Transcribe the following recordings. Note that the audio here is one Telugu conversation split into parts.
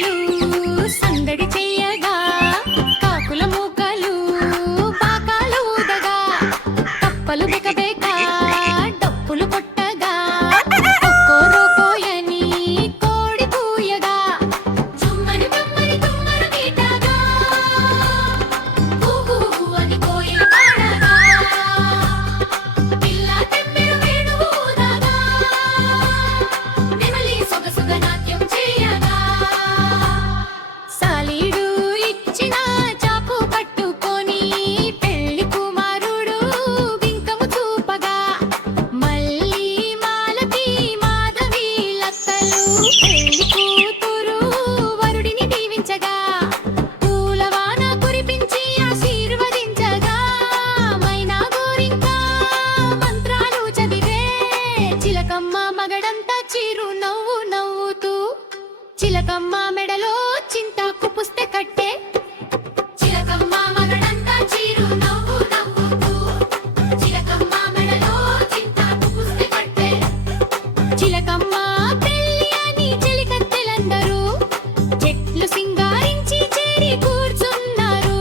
పిట్టలు సందడి చెయ్యగా కాకుల మూకలు బాకాలు ఊదగా కప్పలు బెకబెక డప్పులు కొట్టగా కొక్కోరో కోయని కోడి కూయగా చుమ్మని కమ్మని తుమ్మరు గీటగా ఊహూ అని కోయిల పాడగా పిల్ల తెమ్మెరు వేణువు ఊదగా నెమలి సొగసుగ నాట్యం చేయగా సాలీడు ఇచ్చిన చాపు పట్టుకొని పెళ్లి కుమారుడు బింకము చూపగా మళ్ళీ మాలతి మాధవి లత్తలు పెళ్లి కూతురు వరుడిని దీవించగా పూలవాన కురిపించి ఆశీర్వదించగా మైనా గోరింక మంత్రాలు చదివే చిలకమ్మ మగడంతా చిరు నవ్వు నవ్వుతూ చిలకమ్మ మెడలో చింతాకు పుస్తె కట్టే చిలకమ్మ మగడంతా చిరు నవ్వు నవ్వుతూ చిలకమ్మ మెడలో చింతాకు పుస్తె కట్టే చిలకమ్మ పెళ్ళి అని చెలికత్తెలందరూ చెట్లు సింగారించి చేరి కూర్చున్నారు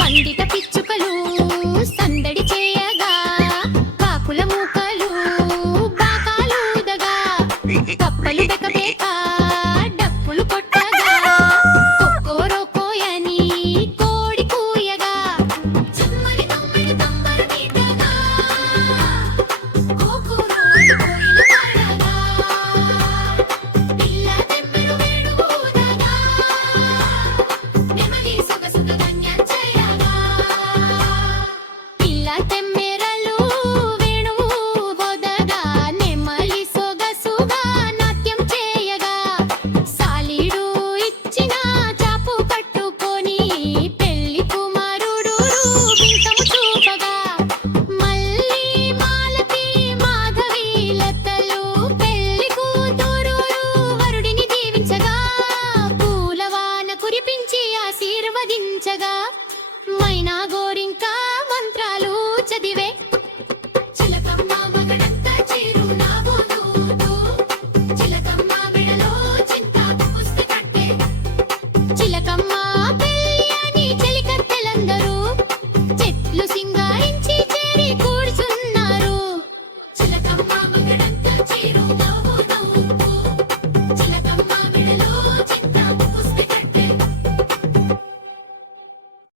పండిత